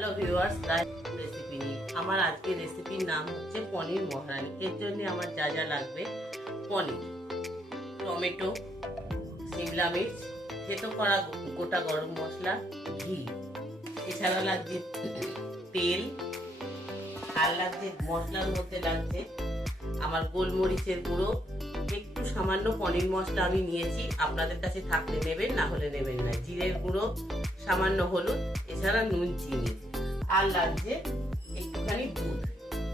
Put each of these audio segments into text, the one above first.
Hello viewers recipe নিয়ে আমার আজকের রেসিপির নাম হচ্ছে পনির মহারানি। এর জন্য আমার যা যা লাগবে, পনির, টমেটো, সিমলা মির্চ, থেতো করা গোটা গরম মশলা, ঘি। এছাড়া লাগছে তেল, আর লাগছে মশলার মধ্যে লাগছে আমার গোলমরিচের গুঁড়ো। একটু সামান্য পনির মশলা আমি নিয়েছি, আপনাদের কাছে থাকলে নেবেন, না হলে নেবেন না। জিরের গুঁড়ো, সামান্য হলুদ, এছাড়া নুন, চিনি। আর লাগছে একটুখানি দুধ।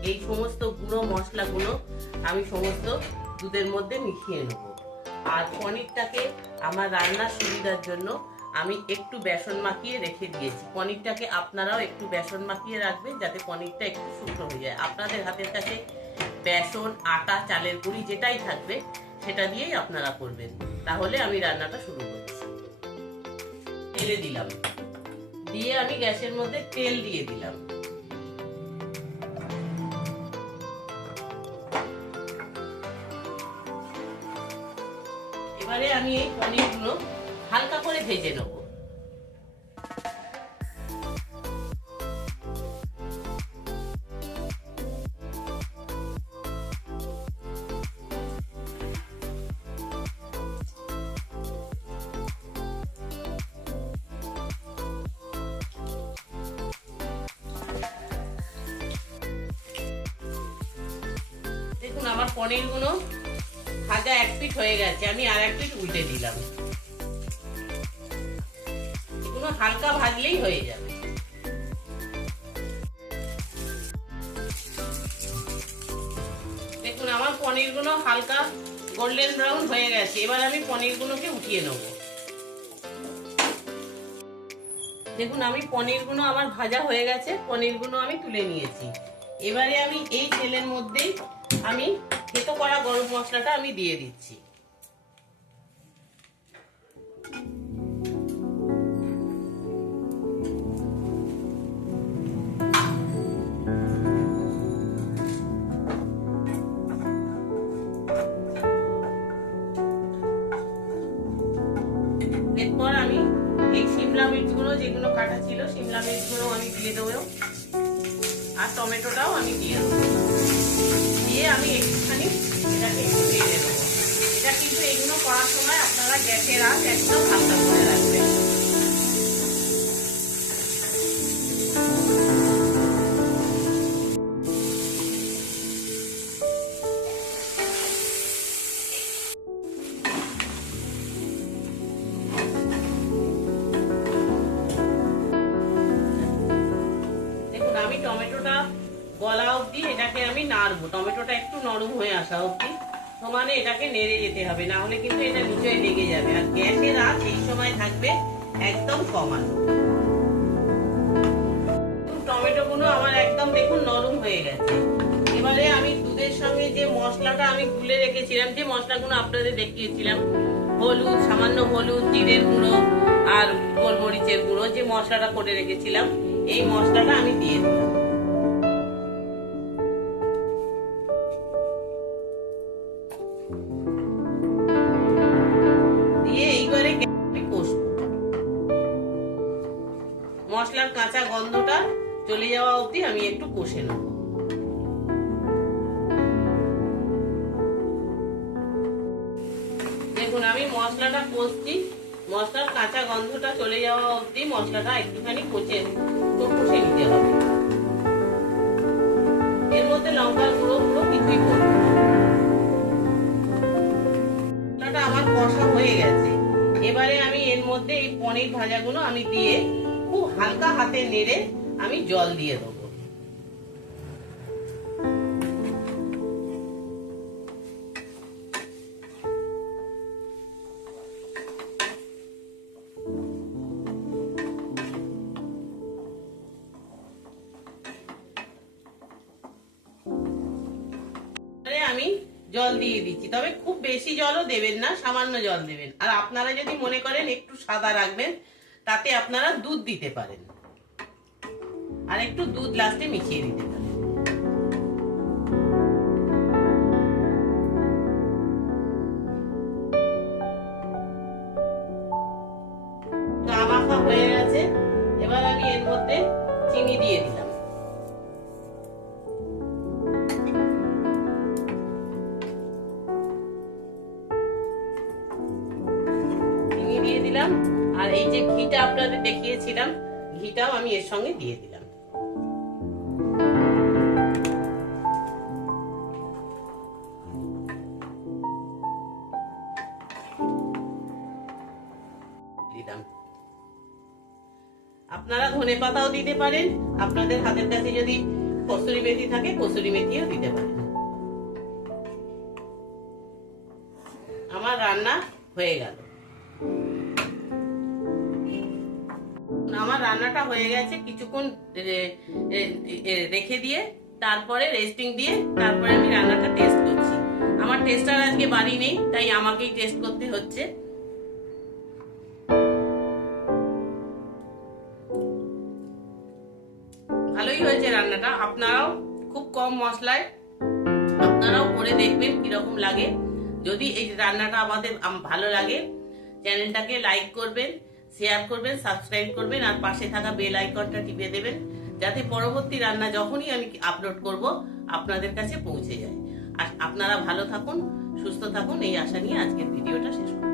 এই সমস্ত গুঁড়ো মশলাগুলো আমি সমস্ত দুধের মধ্যে মিশিয়ে নেব। আর পনিরটাকে আমার রান্নার সুবিধার জন্য আমি একটু বেসন মাখিয়ে রেখে দিয়েছি। পনিরটাকে আপনারাও একটু বেসন মাখিয়ে রাখবেন যাতে পনিরটা একটু শুকনো হয়ে যায়। আপনাদের হাতের কাছে বেসন, আটা, চালের গুঁড়ি যেটাই থাকবে সেটা দিয়েই আপনারা করবেন। তাহলে আমি রান্নাটা শুরু করছি। তেলে দিলাম। দিয়ে আমি গ্যাসের মধ্যে তেল দিয়ে দিলাম। এবারে আমি এই পনিরগুলো হালকা করে ভেজে নেব। আমার পনিরগুলো ভাজা এক পিঠ হয়ে গেছে, আমি আর এক পিঠ উল্টে দিলাম। এগুলো হালকা ভাজলেই হয়ে যাবে। দেখুন, আমার পনিরগুলো হালকা গোল্ডেন ব্রাউন হয়ে গেছে, এবার আমি পনিরগুলোকে উঠিয়ে নেব। দেখুন, আমি পনিরগুলো আমার ভাজা হয়ে গেছে, পনিরগুলো আমি তুলে নিয়েছি। এবারে আমি এই তেলের মধ্যেই আমি থেতো করা গরম মশলাটা আমি দিয়ে দিচ্ছি। এরপর আমি এই শিমলা মির্চগুলো, যেগুলো কাটা ছিল, শিমলা মির্চগুলো আমি দিয়ে দেবো। আর টমেটোটাও আমি দিয়ে দেবো। দিয়ে আমি একটুখানি এটাকে একটু ভেজে দেবো এটা কিন্তু এগুলো করার সময় আপনারা গ্যাসের আঁচ একদম হালকা করে রাখবেন। আমি টমেটোটা গলা অবধি এটাকে আমি নাড়বো। টমেটোটা একটু নরম হয়ে আসা অবধি। সমানে এটাকে নেড়ে যেতে হবে, না হলে কিন্তু এটা নিচে লেগে যাবে। আর গ্যাসের আঁচ এই সময় থাকবে একদম কমানো। টমেটোগুলো আমার একদম দেখুন নরম হয়ে গেছে। এবারে আমি দুধের সঙ্গে যে মশলাটা আমি গুলে রেখেছিলাম, যে মশলাগুলো আপনাদের দেখিয়েছিলাম, হলুদ, সামান্য হলুদ, জিরের গুঁড়ো আর গোলমরিচের গুঁড়ো, যে মশলাটা করে রেখেছিলাম, এই মশলাটা আমি দিয়ে দিলাম। দিয়ে এইবারে আমি কষবো। মশলার কাঁচা গন্ধটা চলে যাওয়া অবধি আমি একটু কষে নেব। দেখুন, আমি মশলাটা কষছি। মশলার কাঁচা গন্ধটা চলে যাওয়া অবধি মশলাটা একটুখানি কষে তো পনির ভাজাগুলো আমি দিয়ে খুব হালকা হাতে নেড়ে আমি জল দিয়ে দেবো। জল দিয়ে দিচ্ছি। তবে খুব বেশি জলও দেবেন না, সামান্য জল দেবেন। আর আপনারা যদি মনে করেন একটু সাদা রাখবেন, তাতে আপনারা দুধ দিতে পারেন। আর একটু দুধ লাস্টে মিশিয়ে দিতে পারেন। দিলাম ঘিটাও আমি এর সঙ্গে দিয়ে দিলাম। দিলাম। আপনারা ধনে পাতাও দিতে পারেন। আপনাদের হাতের কাছে যদি কসুরি মেথি থাকে, কসুরি মেথিও দিতে পারেন। আমার রান্না হয়ে গেল। রান্নাটা হয়ে গেছে, কিছুক্ষণ রেখে দিয়ে, তারপরে রেস্টিং দিয়ে, তারপরে আমি রান্নাটা টেস্ট করছি। আমার টেস্টার আজকে বাড়ি নেই, তাই আমাকেই টেস্ট করতে হচ্ছে। ভালোই হয়েছে রান্নাটা। আপনারাও খুব কম মশলায়, আপনারাও করে দেখবেন কীরকম লাগে। যদি এই রান্নাটা আমাদের ভালো লাগে চ্যানেলটাকে লাইক করবেন। শেয়ার করবেন সাবস্ক্রাইব করবেন, আর পাশে থাকা বেল আইকনটা টিপে দেবেন, যাতে পরবর্তী রান্না যখনই আমি আপলোড করব, আপনাদের কাছে পৌঁছে যায়। আর আপনারা ভালো থাকুন, সুস্থ থাকুন, এই আশা নিয়ে আজকের ভিডিওটা শেষ করব